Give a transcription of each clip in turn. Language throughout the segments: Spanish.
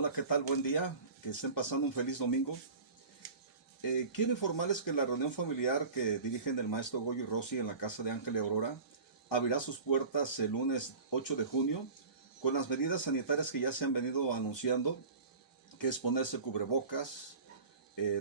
Hola, ¿qué tal? Buen día. Que estén pasando un feliz domingo. Quiero informarles que la reunión familiar que dirigen el maestro Goyo y Rosy en la casa de Ángel y Aurora abrirá sus puertas el lunes 8 de junio con las medidas sanitarias que ya se han venido anunciando, que es ponerse cubrebocas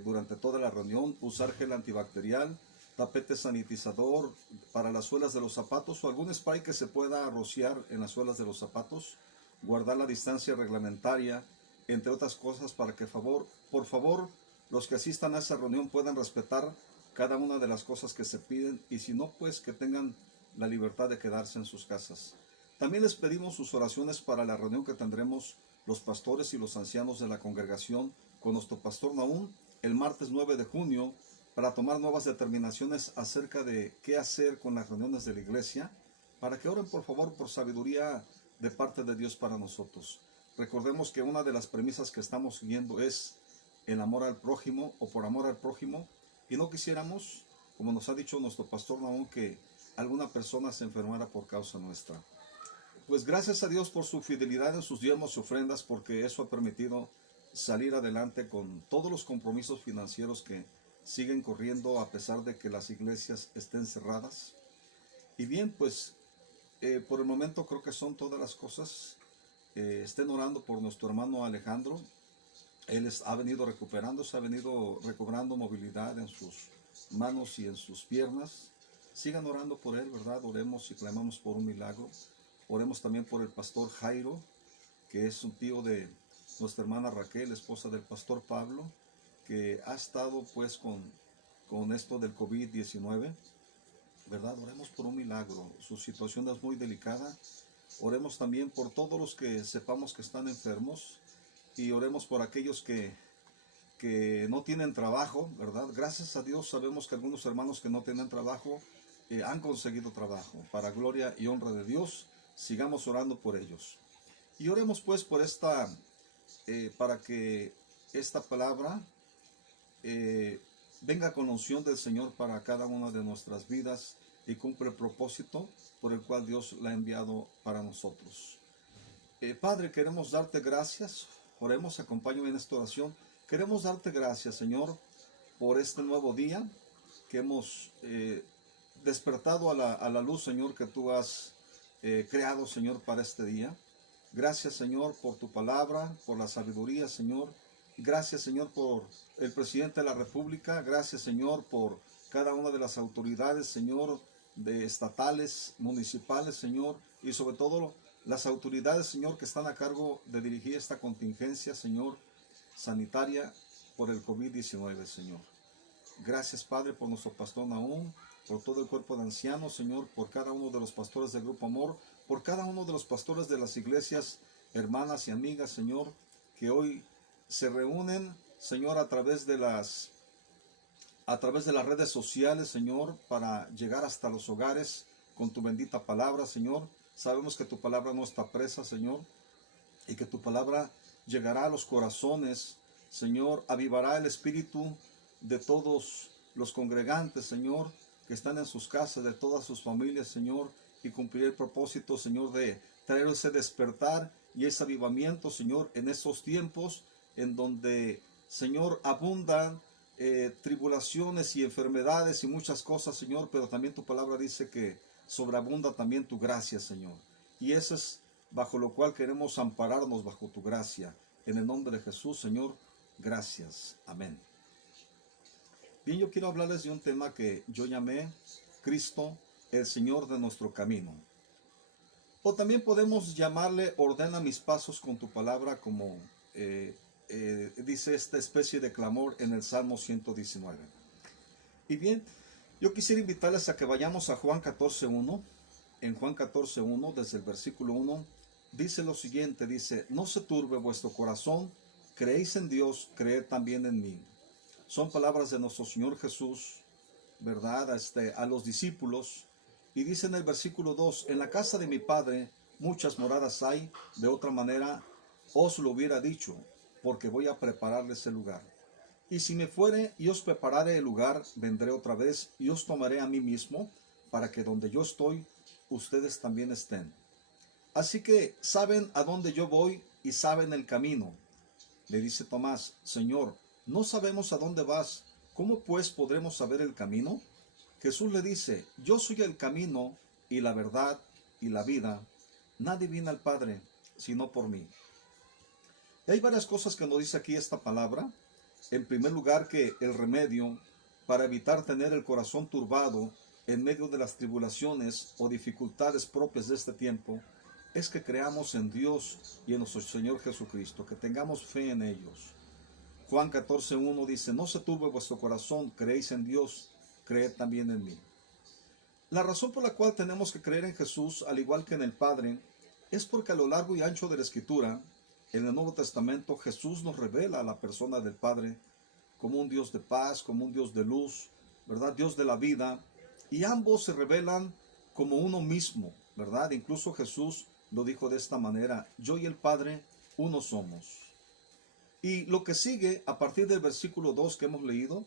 durante toda la reunión, usar gel antibacterial, tapete sanitizador para las suelas de los zapatos o algún spray que se pueda rociar en las suelas de los zapatos, guardar la distancia reglamentaria, entre otras cosas, para que por favor, los que asistan a esa reunión puedan respetar cada una de las cosas que se piden, y si no, pues que tengan la libertad de quedarse en sus casas. También les pedimos sus oraciones para la reunión que tendremos los pastores y los ancianos de la congregación con nuestro pastor Nahum el martes 9 de junio para tomar nuevas determinaciones acerca de qué hacer con las reuniones de la iglesia, para que oren por favor por sabiduría de parte de Dios para nosotros. Recordemos que una de las premisas que estamos siguiendo es el amor al prójimo o por amor al prójimo, y no quisiéramos, como nos ha dicho nuestro pastor Nahum, que alguna persona se enfermara por causa nuestra. Pues gracias a Dios por su fidelidad en sus diezmos y ofrendas, porque eso ha permitido salir adelante con todos los compromisos financieros que siguen corriendo a pesar de que las iglesias estén cerradas. Y bien, pues por el momento creo que son todas las cosas. Estén orando por nuestro hermano Alejandro. Él ha venido recuperándose, ha venido recobrando movilidad en sus manos y en sus piernas. Sigan orando por él, ¿verdad? Oremos y clamamos por un milagro. Oremos también por el pastor Jairo, que es un tío de nuestra hermana Raquel, esposa del pastor Pablo, que ha estado pues con esto del COVID-19, ¿verdad? Oremos por un milagro. Su situación es muy delicada. Oremos también por todos los que sepamos que están enfermos, y oremos por aquellos que no tienen trabajo, ¿verdad? Gracias a Dios sabemos que algunos hermanos que no tienen trabajo han conseguido trabajo. Para gloria y honra de Dios, sigamos orando por ellos. Y oremos pues por para que esta palabra venga con unción del Señor para cada una de nuestras vidas y cumple el propósito por el cual Dios la ha enviado para nosotros. Padre, queremos darte gracias. Oremos, acompáñame en esta oración. Queremos darte gracias, Señor, por este nuevo día que hemos despertado a la luz, Señor, que tú has creado, Señor, para este día. Gracias, Señor, por tu palabra, por la sabiduría, Señor. Gracias, Señor, por el presidente de la República. Gracias, Señor, por cada una de las autoridades, Señor, de estatales, municipales, Señor, y sobre todo las autoridades, Señor, que están a cargo de dirigir esta contingencia, Señor, sanitaria por el COVID-19, Señor. Gracias, Padre, por nuestro pastor Nahum, por todo el cuerpo de ancianos, Señor, por cada uno de los pastores del Grupo Amor, por cada uno de los pastores de las iglesias hermanas y amigas, Señor, que hoy se reúnen, Señor, a través de las redes sociales, Señor, para llegar hasta los hogares con tu bendita palabra, Señor. Sabemos que tu palabra no está presa, Señor, y que tu palabra llegará a los corazones, Señor, avivará el espíritu de todos los congregantes, Señor, que están en sus casas, de todas sus familias, Señor, y cumplirá el propósito, Señor, de traer ese despertar y ese avivamiento, Señor, en estos tiempos en donde, Señor, abundan tribulaciones y enfermedades y muchas cosas, Señor, pero también tu palabra dice que sobreabunda también tu gracia, Señor. Y eso es bajo lo cual queremos ampararnos, bajo tu gracia. En el nombre de Jesús, Señor, gracias. Amén. Bien, yo quiero hablarles de un tema que yo llamé Cristo, el Señor de nuestro camino. O también podemos llamarle ordena mis pasos con tu palabra, como dice esta especie de clamor en el Salmo 119. Y bien, yo quisiera invitarles a que vayamos a Juan 14:1. En Juan 14:1, desde el versículo 1, dice lo siguiente, dice: no se turbe vuestro corazón, creéis en Dios, creed también en mí. Son palabras de nuestro Señor Jesús, ¿verdad?, a los discípulos. Y dice en el versículo 2, en la casa de mi Padre muchas moradas hay, de otra manera os lo hubiera dicho, porque voy a prepararles el lugar. Y si me fuere y os preparare el lugar, vendré otra vez y os tomaré a mí mismo, para que donde yo estoy, ustedes también estén. Así que saben a dónde yo voy y saben el camino. Le dice Tomás: Señor, no sabemos a dónde vas, ¿cómo pues podremos saber el camino? Jesús le dice: Yo soy el camino y la verdad y la vida. Nadie viene al Padre sino por mí. Hay varias cosas que nos dice aquí esta palabra. En primer lugar, que el remedio para evitar tener el corazón turbado en medio de las tribulaciones o dificultades propias de este tiempo es que creamos en Dios y en nuestro Señor Jesucristo, que tengamos fe en ellos. Juan 14:1 dice: No se turbe vuestro corazón, creéis en Dios, creed también en mí. La razón por la cual tenemos que creer en Jesús, al igual que en el Padre, es porque a lo largo y ancho de la Escritura, en el Nuevo Testamento, Jesús nos revela a la persona del Padre como un Dios de paz, como un Dios de luz, ¿verdad? Dios de la vida, y ambos se revelan como uno mismo, ¿verdad? Incluso Jesús lo dijo de esta manera: yo y el Padre uno somos. Y lo que sigue a partir del versículo 2 que hemos leído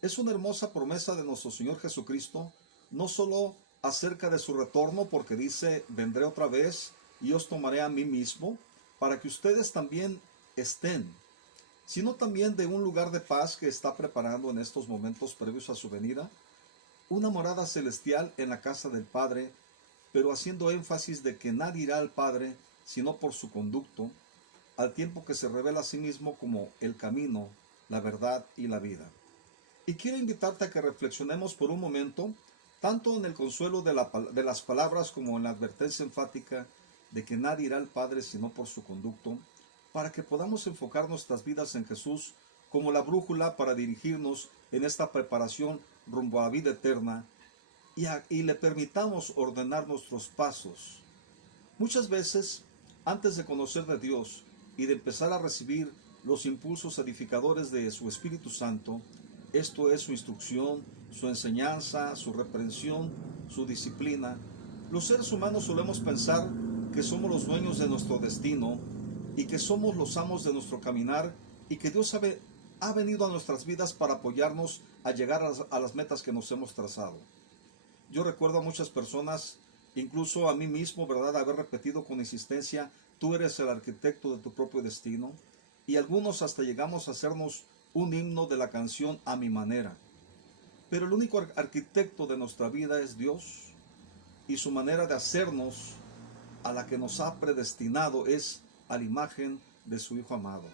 es una hermosa promesa de nuestro Señor Jesucristo, no solo acerca de su retorno, porque dice: vendré otra vez y os tomaré a mí mismo, para que ustedes también estén, sino también de un lugar de paz que está preparando en estos momentos previos a su venida, una morada celestial en la casa del Padre, pero haciendo énfasis de que nadie irá al Padre sino por su conducto, al tiempo que se revela a sí mismo como el camino, la verdad y la vida. Y quiero invitarte a que reflexionemos por un momento, tanto en el consuelo de las palabras como en la advertencia enfática de que nadie irá al Padre sino por su conducto, para que podamos enfocar nuestras vidas en Jesús como la brújula para dirigirnos en esta preparación rumbo a la vida eterna y le permitamos ordenar nuestros pasos. Muchas veces, antes de conocer de Dios y de empezar a recibir los impulsos edificadores de su Espíritu Santo, esto es su instrucción, su enseñanza, su reprensión, su disciplina, los seres humanos solemos pensar que somos los dueños de nuestro destino y que somos los amos de nuestro caminar y que Dios ha venido a nuestras vidas para apoyarnos a llegar a las metas que nos hemos trazado. Yo recuerdo a muchas personas, incluso a mí mismo, ¿verdad?, haber repetido con insistencia: tú eres el arquitecto de tu propio destino, y algunos hasta llegamos a hacernos un himno de la canción a mi manera. Pero el único arquitecto de nuestra vida es Dios, y su manera de hacernos a la que nos ha predestinado es a la imagen de su Hijo amado.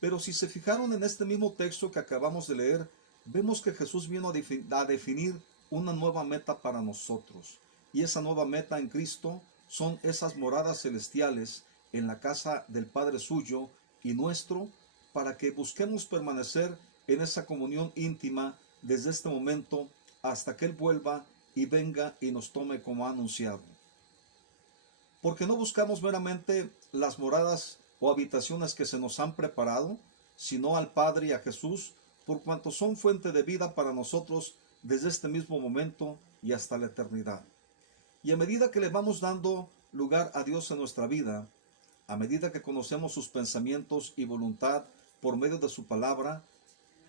Pero si se fijaron en este mismo texto que acabamos de leer, vemos que Jesús vino a definir una nueva meta para nosotros. Y esa nueva meta en Cristo son esas moradas celestiales en la casa del Padre suyo y nuestro, para que busquemos permanecer en esa comunión íntima desde este momento hasta que Él vuelva y venga y nos tome como ha anunciado. Porque no buscamos meramente las moradas o habitaciones que se nos han preparado, sino al Padre y a Jesús, por cuanto son fuente de vida para nosotros desde este mismo momento y hasta la eternidad. Y a medida que le vamos dando lugar a Dios en nuestra vida, a medida que conocemos sus pensamientos y voluntad por medio de su palabra,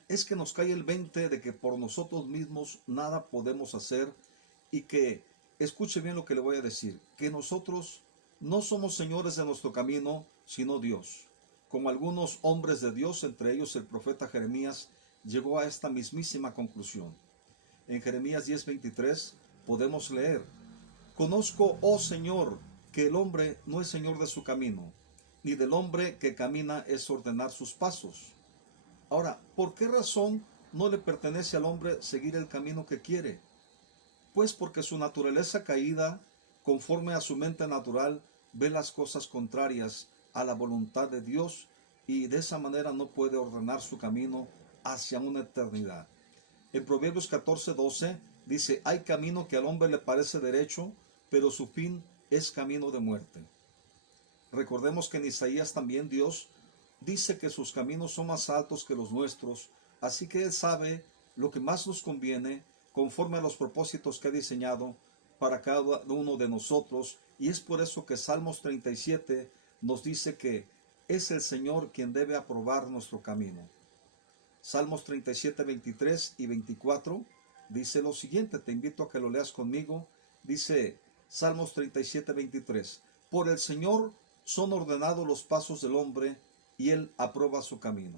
es que nos cae el 20 de que por nosotros mismos nada podemos hacer, y que, escuche bien lo que le voy a decir, que nosotros no somos señores de nuestro camino, sino Dios. Como algunos hombres de Dios, entre ellos el profeta Jeremías, llegó a esta mismísima conclusión. En Jeremías 10:23 podemos leer: conozco, oh Señor, que el hombre no es señor de su camino, ni del hombre que camina es ordenar sus pasos. Ahora, ¿por qué razón no le pertenece al hombre seguir el camino que quiere? Pues porque su naturaleza caída, conforme a su mente natural, ve las cosas contrarias a la voluntad de Dios, y de esa manera no puede ordenar su camino hacia una eternidad. En Proverbios 14:12 dice: hay camino que al hombre le parece derecho, pero su fin es camino de muerte. Recordemos que en Isaías también Dios dice que sus caminos son más altos que los nuestros, así que Él sabe lo que más nos conviene conforme a los propósitos que ha diseñado para cada uno de nosotros, y es por eso que Salmos 37 nos dice que es el Señor quien debe aprobar nuestro camino. Salmos 37, 23 y 24 dice lo siguiente, te invito a que lo leas conmigo. Dice Salmos 37, 23: por el Señor son ordenados los pasos del hombre, y él aprueba su camino.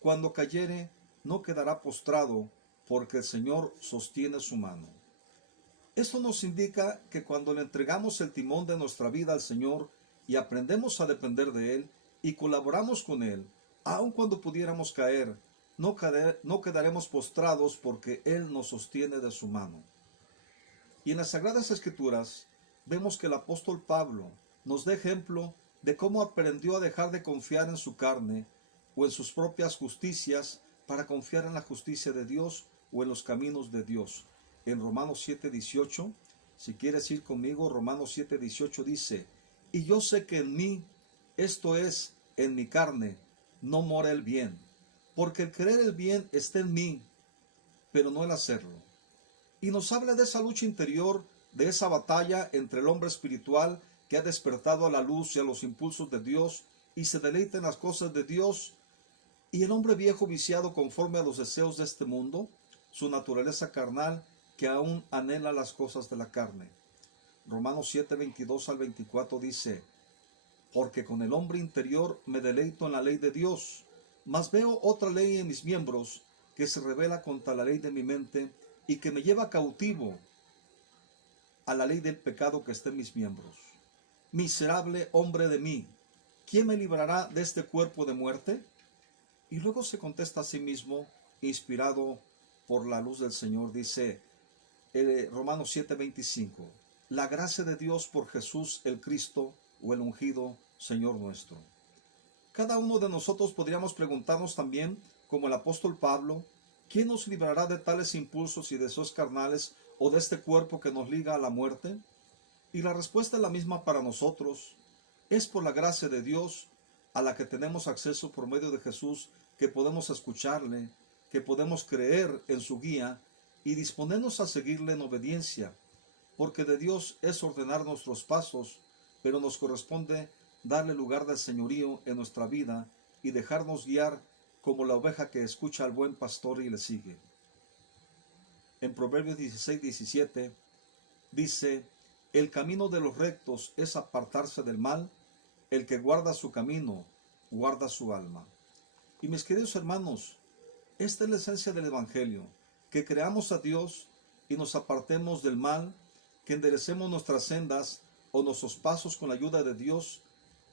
Cuando cayere, no quedará postrado, porque el Señor sostiene su mano. Esto nos indica que cuando le entregamos el timón de nuestra vida al Señor y aprendemos a depender de Él y colaboramos con Él, aun cuando pudiéramos caer, no quedaremos postrados porque Él nos sostiene de su mano. Y en las Sagradas Escrituras vemos que el apóstol Pablo nos da ejemplo de cómo aprendió a dejar de confiar en su carne o en sus propias justicias para confiar en la justicia de Dios o en los caminos de Dios. En Romanos 7:18, si quieres ir conmigo, Romanos 7:18 dice: y yo sé que en mí, esto es, en mi carne, no mora el bien, porque el querer el bien está en mí, pero no el hacerlo. Y nos habla de esa lucha interior, de esa batalla entre el hombre espiritual que ha despertado a la luz y a los impulsos de Dios y se deleita en las cosas de Dios, y el hombre viejo viciado conforme a los deseos de este mundo, su naturaleza carnal que aún anhela las cosas de la carne. Romanos 7:22 al 24 dice: porque con el hombre interior me deleito en la ley de Dios, mas veo otra ley en mis miembros que se revela contra la ley de mi mente y que me lleva cautivo a la ley del pecado que está en mis miembros. Miserable hombre de mí, ¿quién me librará de este cuerpo de muerte? Y luego se contesta a sí mismo, inspirado por la luz del Señor, dice Romanos 7:25, la gracia de Dios por Jesús el Cristo o el ungido Señor nuestro. Cada uno de nosotros podríamos preguntarnos también, como el apóstol Pablo, ¿quién nos librará de tales impulsos y deseos carnales o de este cuerpo que nos liga a la muerte? Y la respuesta es la misma para nosotros. Es por la gracia de Dios a la que tenemos acceso por medio de Jesús, que podemos escucharle, que podemos creer en su guía y disponernos a seguirle en obediencia, porque de Dios es ordenar nuestros pasos, pero nos corresponde darle lugar del señorío en nuestra vida y dejarnos guiar como la oveja que escucha al buen pastor y le sigue. En Proverbios 16:17 dice: el camino de los rectos es apartarse del mal, el que guarda su camino, guarda su alma. Y mis queridos hermanos, esta es la esencia del Evangelio, que creamos a Dios y nos apartemos del mal, que enderecemos nuestras sendas o nuestros pasos con la ayuda de Dios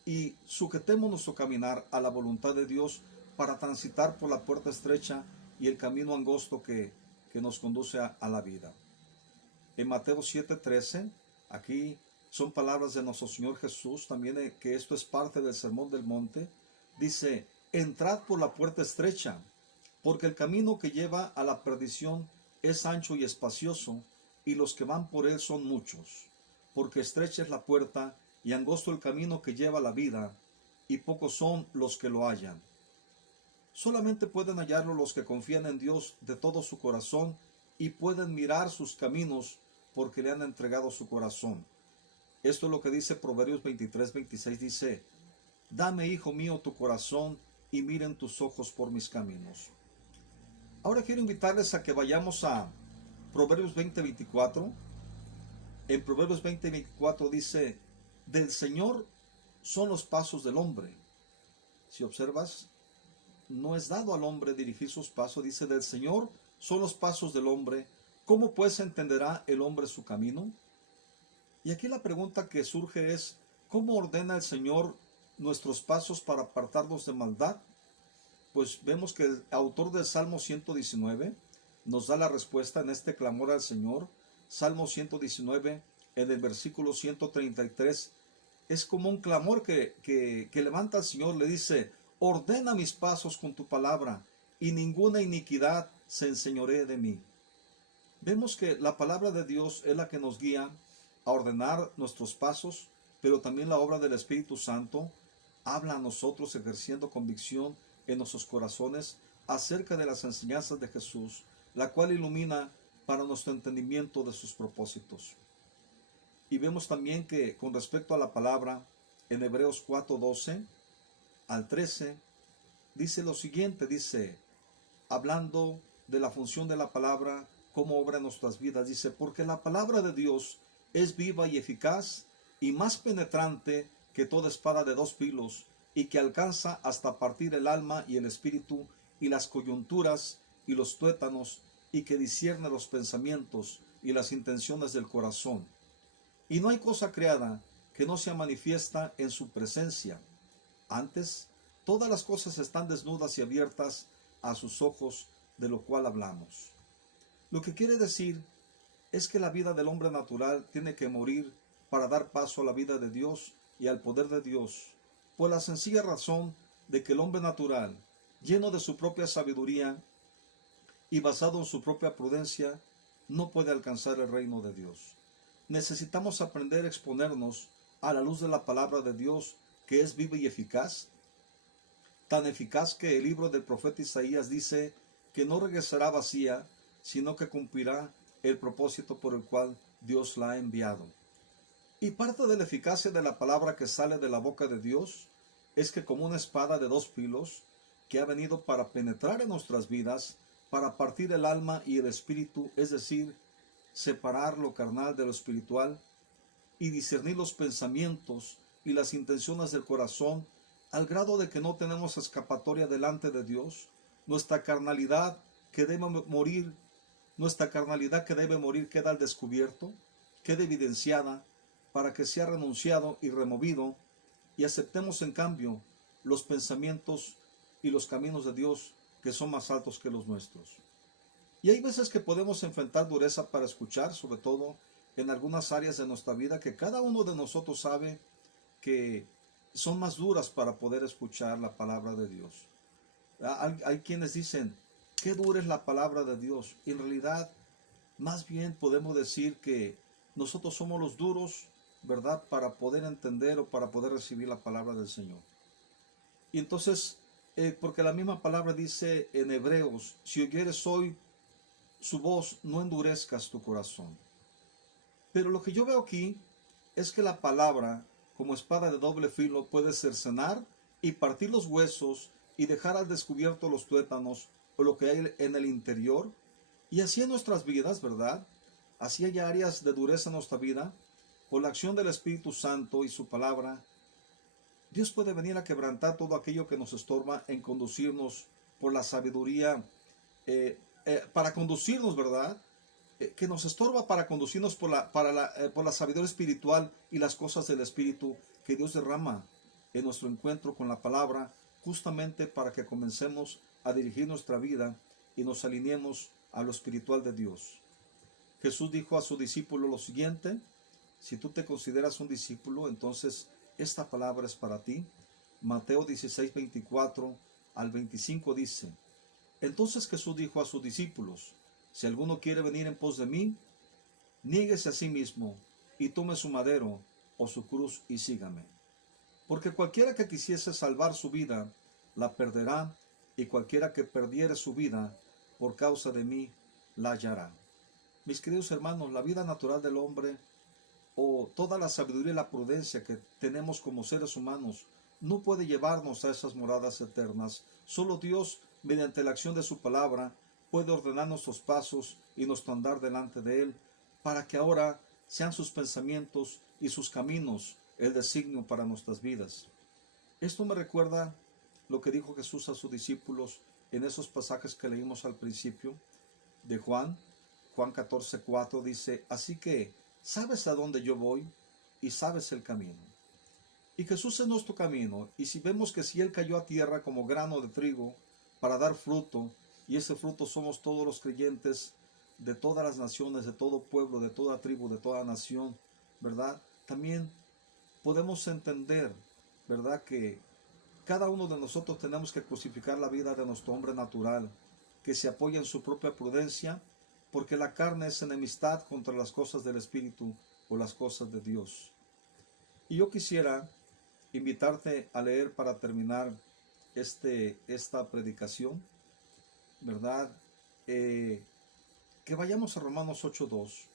y sujetemos nuestro caminar a la voluntad de Dios para transitar por la puerta estrecha y el camino angosto que nos conduce a la vida. En Mateo 7:13, aquí son palabras de nuestro Señor Jesús, también que esto es parte del Sermón del Monte, dice: entrad por la puerta estrecha, porque el camino que lleva a la perdición es ancho y espacioso, y los que van por él son muchos, porque estrecha es la puerta y angosto el camino que lleva a la vida, y pocos son los que lo hallan. Solamente pueden hallarlo los que confían en Dios de todo su corazón y pueden mirar sus caminos porque le han entregado su corazón. Esto es lo que dice Proverbios 23:26, dice: dame, hijo mío, tu corazón y miren tus ojos por mis caminos. Ahora quiero invitarles a que vayamos a Proverbios 20:24. En Proverbios 20:24 dice: del Señor son los pasos del hombre. Si observas, no es dado al hombre dirigir sus pasos, dice: del Señor son los pasos del hombre. ¿Cómo pues entenderá el hombre su camino? Y aquí la pregunta que surge es: ¿cómo ordena el Señor nuestros pasos para apartarnos de maldad? Pues vemos que el autor del Salmo 119 nos da la respuesta en este clamor al Señor. Salmo 119, en el versículo 133, es como un clamor que levanta al Señor, le dice: ordena mis pasos con tu palabra, y ninguna iniquidad se enseñoree de mí. Vemos que la palabra de Dios es la que nos guía a ordenar nuestros pasos, pero también la obra del Espíritu Santo habla a nosotros ejerciendo convicción en nuestros corazones acerca de las enseñanzas de Jesús, la cual ilumina para nuestro entendimiento de sus propósitos. Y vemos también que con respecto a la palabra, en Hebreos 4:12 al 13, dice lo siguiente, dice, hablando de la función de la palabra, cómo obra en nuestras vidas, dice: porque la palabra de Dios es viva y eficaz, y más penetrante que toda espada de dos filos, y que alcanza hasta partir el alma y el espíritu y las coyunturas y los tuétanos, y que discierne los pensamientos y las intenciones del corazón. Y no hay cosa creada que no sea manifiesta en su presencia. Antes, todas las cosas están desnudas y abiertas a sus ojos, de lo cual hablamos. Lo que quiere decir es que la vida del hombre natural tiene que morir para dar paso a la vida de Dios y al poder de Dios, por la sencilla razón de que el hombre natural, lleno de su propia sabiduría y basado en su propia prudencia, no puede alcanzar el reino de Dios. Necesitamos aprender a exponernos a la luz de la palabra de Dios, que es viva y eficaz, tan eficaz que el libro del profeta Isaías dice que no regresará vacía, sino que cumplirá el propósito por el cual Dios la ha enviado. Y parte de la eficacia de la palabra que sale de la boca de Dios es que, como una espada de dos filos, que ha venido para penetrar en nuestras vidas, para partir el alma y el espíritu, es decir, separar lo carnal de lo espiritual, y discernir los pensamientos y las intenciones del corazón, al grado de que no tenemos escapatoria delante de Dios. Nuestra carnalidad que debe morir, queda al descubierto, queda evidenciada, para que sea renunciado y removido, y aceptemos en cambio los pensamientos y los caminos de Dios, que son más altos que los nuestros. Y hay veces que podemos enfrentar dureza para escuchar, sobre todo en algunas áreas de nuestra vida que cada uno de nosotros sabe que son más duras para poder escuchar la palabra de Dios. Hay quienes dicen, qué dura es la palabra de Dios. Y en realidad, más bien podemos decir que nosotros somos los duros, ¿verdad?, para poder entender o para poder recibir la palabra del Señor. Y entonces, porque la misma palabra dice en Hebreos, si oyeres hoy su voz, no endurezcas tu corazón. Pero lo que yo veo aquí es que la palabra, como espada de doble filo, puede cercenar y partir los huesos y dejar al descubierto los tuétanos o lo que hay en el interior. Y así en nuestras vidas, ¿verdad? Así hay áreas de dureza en nuestra vida. Por la acción del Espíritu Santo y su palabra, Dios puede venir a quebrantar todo aquello que nos estorba en conducirnos por la sabiduría, para conducirnos, ¿verdad?, que nos estorba para conducirnos por la sabiduría espiritual y las cosas del Espíritu que Dios derrama en nuestro encuentro con la palabra, justamente para que comencemos a dirigir nuestra vida y nos alineemos a lo espiritual de Dios. Jesús dijo a su discípulo lo siguiente: si tú te consideras un discípulo, entonces esta palabra es para ti. Mateo 16, 24 al 25 dice: entonces Jesús dijo a sus discípulos, si alguno quiere venir en pos de mí, niéguese a sí mismo y tome su madero o su cruz y sígame. Porque cualquiera que quisiese salvar su vida, la perderá, y cualquiera que perdiere su vida por causa de mí, la hallará. Mis queridos hermanos, la vida natural del hombre, o toda la sabiduría y la prudencia que tenemos como seres humanos, no puede llevarnos a esas moradas eternas. Solo Dios, mediante la acción de su palabra, puede ordenar nuestros pasos y nuestro andar delante de Él, para que ahora sean sus pensamientos y sus caminos el designio para nuestras vidas. Esto me recuerda lo que dijo Jesús a sus discípulos en esos pasajes que leímos al principio de Juan 14:4 dice, así que sabes a dónde yo voy y sabes el camino. Y Jesús es nuestro camino, y si vemos que si Él cayó a tierra como grano de trigo para dar fruto, y ese fruto somos todos los creyentes de todas las naciones, de todo pueblo, de toda tribu, de toda nación, ¿verdad? También podemos entender, ¿verdad?, que cada uno de nosotros tenemos que crucificar la vida de nuestro hombre natural, que se apoya en su propia prudencia, porque la carne es enemistad contra las cosas del Espíritu o las cosas de Dios. Y yo quisiera invitarte a leer para terminar esta predicación, ¿verdad? Que vayamos a Romanos 8:2.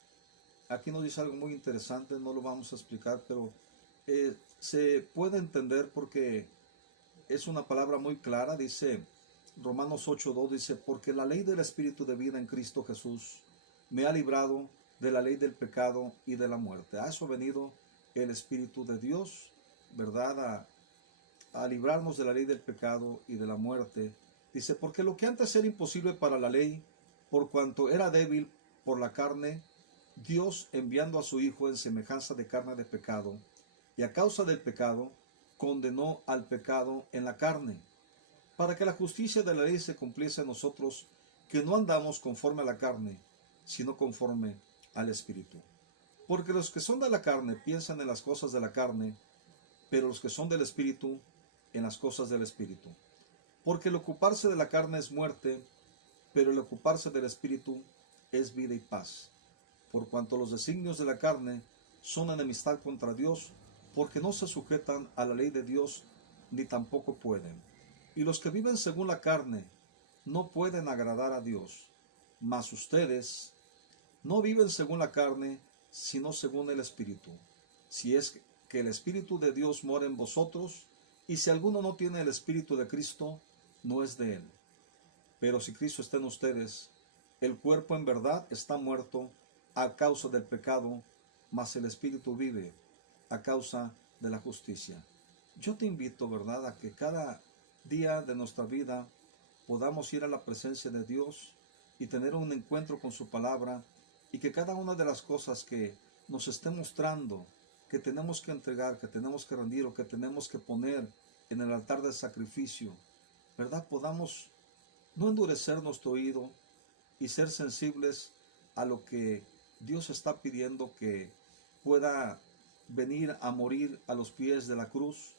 Aquí nos dice algo muy interesante, no lo vamos a explicar, pero se puede entender porque es una palabra muy clara. Dice Romanos 8:2, dice, porque la ley del Espíritu de vida en Cristo Jesús me ha librado de la ley del pecado y de la muerte. A eso ha venido el Espíritu de Dios, ¿verdad?, a librarnos de la ley del pecado y de la muerte. Dice, porque lo que antes era imposible para la ley, por cuanto era débil por la carne, Dios enviando a su Hijo en semejanza de carne de pecado, y a causa del pecado, condenó al pecado en la carne, para que la justicia de la ley se cumpliese en nosotros, que no andamos conforme a la carne, sino conforme al Espíritu. Porque los que son de la carne piensan en las cosas de la carne, pero los que son del Espíritu, en las cosas del Espíritu. Porque el ocuparse de la carne es muerte, pero el ocuparse del Espíritu es vida y paz. Por cuanto los designios de la carne son enemistad contra Dios, porque no se sujetan a la ley de Dios, ni tampoco pueden. Y los que viven según la carne no pueden agradar a Dios. Mas ustedes no viven según la carne, sino según el Espíritu. Si es que el Espíritu de Dios mora en vosotros, y si alguno no tiene el Espíritu de Cristo, no es de él. Pero si Cristo está en ustedes, el cuerpo en verdad está muerto a causa del pecado, mas el Espíritu vive a causa de la justicia. Yo te invito, ¿verdad?, a que cada día de nuestra vida podamos ir a la presencia de Dios y tener un encuentro con su palabra, y que cada una de las cosas que nos esté mostrando que tenemos que entregar, que tenemos que rendir o que tenemos que poner en el altar del sacrificio, ¿verdad?, podamos no endurecer nuestro oído y ser sensibles a lo que Dios está pidiendo, que pueda venir a morir a los pies de la cruz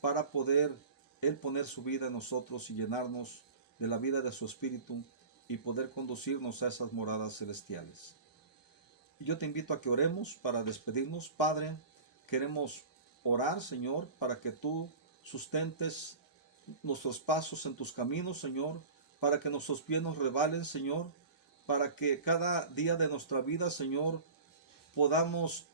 para poder Él poner su vida en nosotros y llenarnos de la vida de su Espíritu y poder conducirnos a esas moradas celestiales. Y yo te invito a que oremos para despedirnos. Padre, queremos orar, Señor, para que tú sustentes nuestros pasos en tus caminos, Señor, para que nuestros pies nos rebalen, Señor, para que cada día de nuestra vida, Señor, podamos,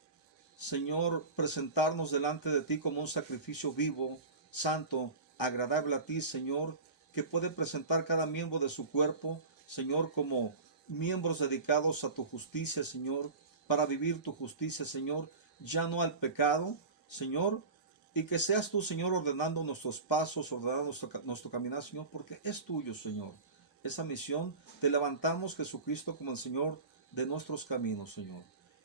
Señor, presentarnos delante de ti como un sacrificio vivo, santo, agradable a ti, Señor, que puede presentar cada miembro de su cuerpo, Señor, como miembros dedicados a tu justicia, Señor, para vivir tu justicia, Señor, ya no al pecado, Señor, y que seas tú, Señor, ordenando nuestros pasos, ordenando nuestro caminar, Señor, porque es tuyo, Señor, esa misión. Te levantamos, Jesucristo, como el Señor de nuestros caminos, Señor,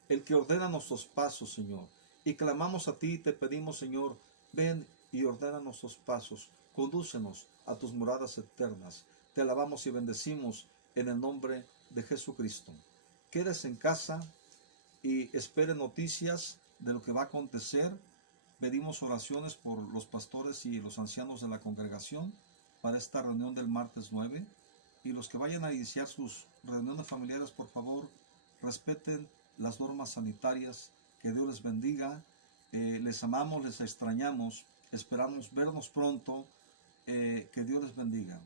el que ordena nuestros pasos, Señor, y clamamos a ti y te pedimos, Señor, ven y ordena nuestros pasos, condúcenos a tus moradas eternas. Te alabamos y bendecimos en el nombre de Jesucristo. Quédese en casa y espere noticias de lo que va a acontecer. Pedimos oraciones por los pastores y los ancianos de la congregación para esta reunión del martes 9. Y los que vayan a iniciar sus reuniones familiares, por favor, respeten las normas sanitarias. Que Dios les bendiga. Les amamos, les extrañamos. Esperamos vernos pronto. Que Dios les bendiga.